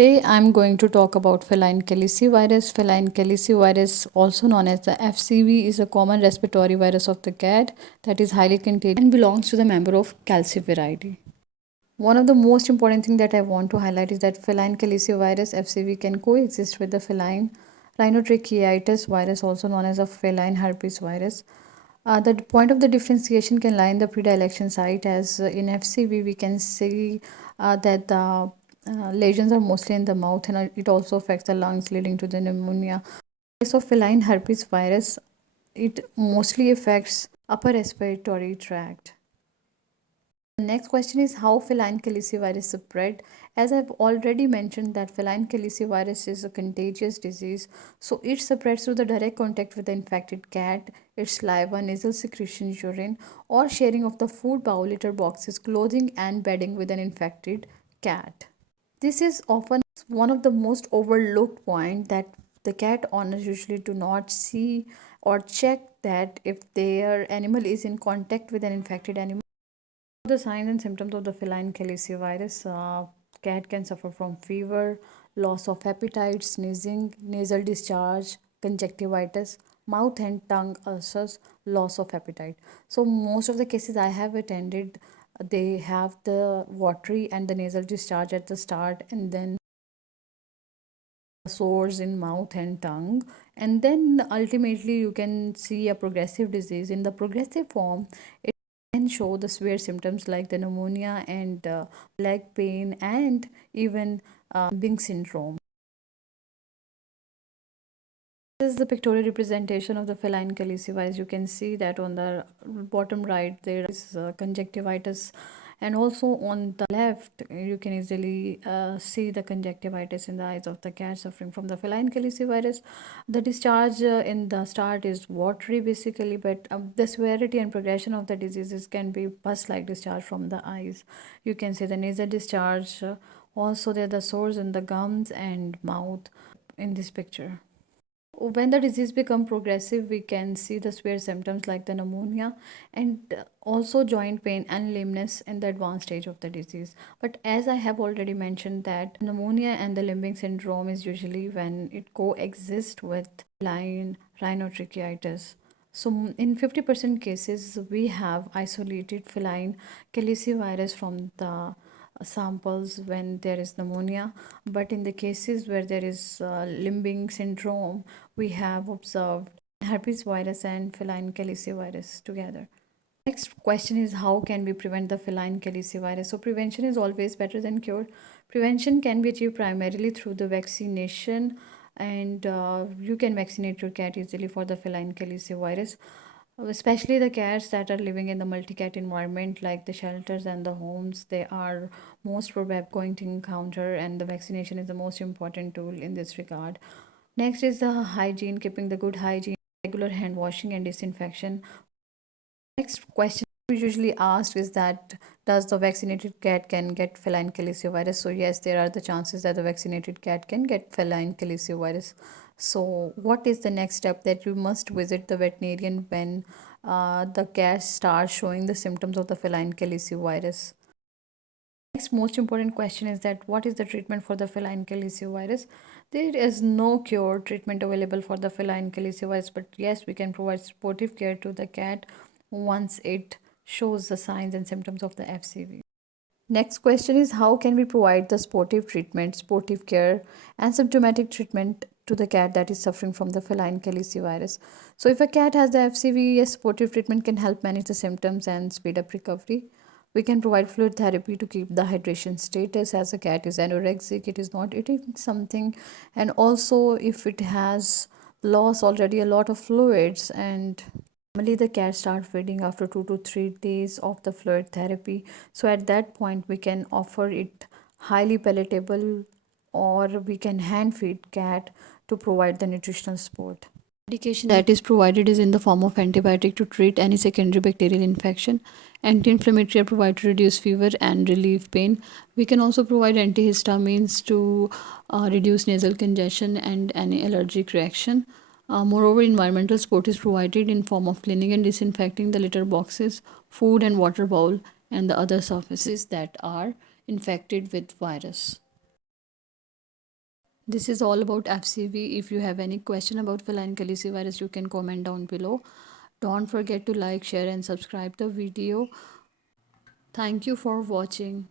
Today I'm going to talk about feline calicivirus. Feline calicivirus, also known as the FCV, is a common respiratory virus of the cat that is highly contagious and belongs to the member of Calciviridae. One of the most important things that I want to highlight is that feline calicivirus FCV can coexist with the feline rhinotracheitis virus, also known as a feline herpes virus. The point of the differentiation can lie in the predilection site, as in FCV we can see that the lesions are mostly in the mouth, and it also affects the lungs, leading to the pneumonia. In case of feline herpes virus, it mostly affects upper respiratory tract. The next question is how feline calicivirus spread. As I've already mentioned that feline calicivirus is a contagious disease, so it spreads through the direct contact with the infected cat, its saliva, nasal secretion, urine, or sharing of the food bowl, litter boxes, clothing, and bedding with an infected cat. This is often one of the most overlooked point that the cat owners usually do not see or check that if their animal is in contact with an infected animal. The signs and symptoms of the feline calicivirus: cat can suffer from fever, loss of appetite, sneezing, nasal discharge, conjunctivitis, mouth and tongue ulcers, loss of appetite. So most of the cases I have attended, they have the watery and the nasal discharge at the start, and then sores in mouth and tongue, and then ultimately you can see a progressive disease. In the progressive form, it can show the severe symptoms like the pneumonia and leg pain and even Bing syndrome. This is the pictorial representation of the feline calicivirus. You can see that on the bottom right there is conjunctivitis, and also on the left you can easily see the conjunctivitis in the eyes of the cat suffering from the feline calicivirus. The discharge in the start is watery basically, but the severity and progression of the diseases can be pus-like discharge from the eyes. You can see the nasal discharge. Also, there are the sores in the gums and mouth in this picture. When the disease become progressive, we can see the severe symptoms like the pneumonia and also joint pain and lameness in the advanced stage of the disease. But as I have already mentioned that pneumonia and the limbing syndrome is usually when it coexists with feline rhinotracheitis. So in 50% cases, we have isolated feline calicivirus from the samples when there is pneumonia, but in the cases where there is limbing syndrome, we have observed herpes virus and feline calicivirus together. Next question is how can we prevent the feline calicivirus? So prevention is always better than cure. Prevention can be achieved primarily through the vaccination, and you can vaccinate your cat easily for the feline calicivirus, especially the cats that are living in the multi-cat environment like the shelters and the homes. They are most probably going to encounter, and the vaccination is the most important tool in this regard. Next is the hygiene, keeping the good hygiene, regular hand washing and disinfection. Next question we usually asked is that does the vaccinated cat can get feline calicivirus? So yes, there are the chances that the vaccinated cat can get feline calicivirus. So what is the next step? That you must visit the veterinarian when the cat starts showing the symptoms of the feline calicivirus. Next most important question is that what is the treatment for the feline calicivirus? There is no cure treatment available for the feline calicivirus, but yes, we can provide supportive care to the cat once it shows the signs and symptoms of the FCV. Next question is how can we provide the sportive treatment, sportive care, and symptomatic treatment to the cat that is suffering from the feline calicivirus. So if a cat has the FCV, a sportive treatment can help manage the symptoms and speed up recovery. We can provide fluid therapy to keep the hydration status, as a cat is anorexic, it is not eating something, and also if it has lost already a lot of fluids, and normally the cat start feeding after 2 to 3 days of the fluid therapy. So at that point we can offer it highly palatable, or we can hand feed cat to provide the nutritional support. Medication that is provided is in the form of antibiotic to treat any secondary bacterial infection. Anti-inflammatory are provided to reduce fever and relieve pain. We can also provide antihistamines to reduce nasal congestion and any allergic reaction. Moreover, environmental support is provided in form of cleaning and disinfecting the litter boxes, food and water bowl, and the other surfaces that are infected with virus. This is all about FCV. If you have any question about feline calicivirus, you can comment down below. Don't forget to like, share and subscribe the video. Thank you for watching.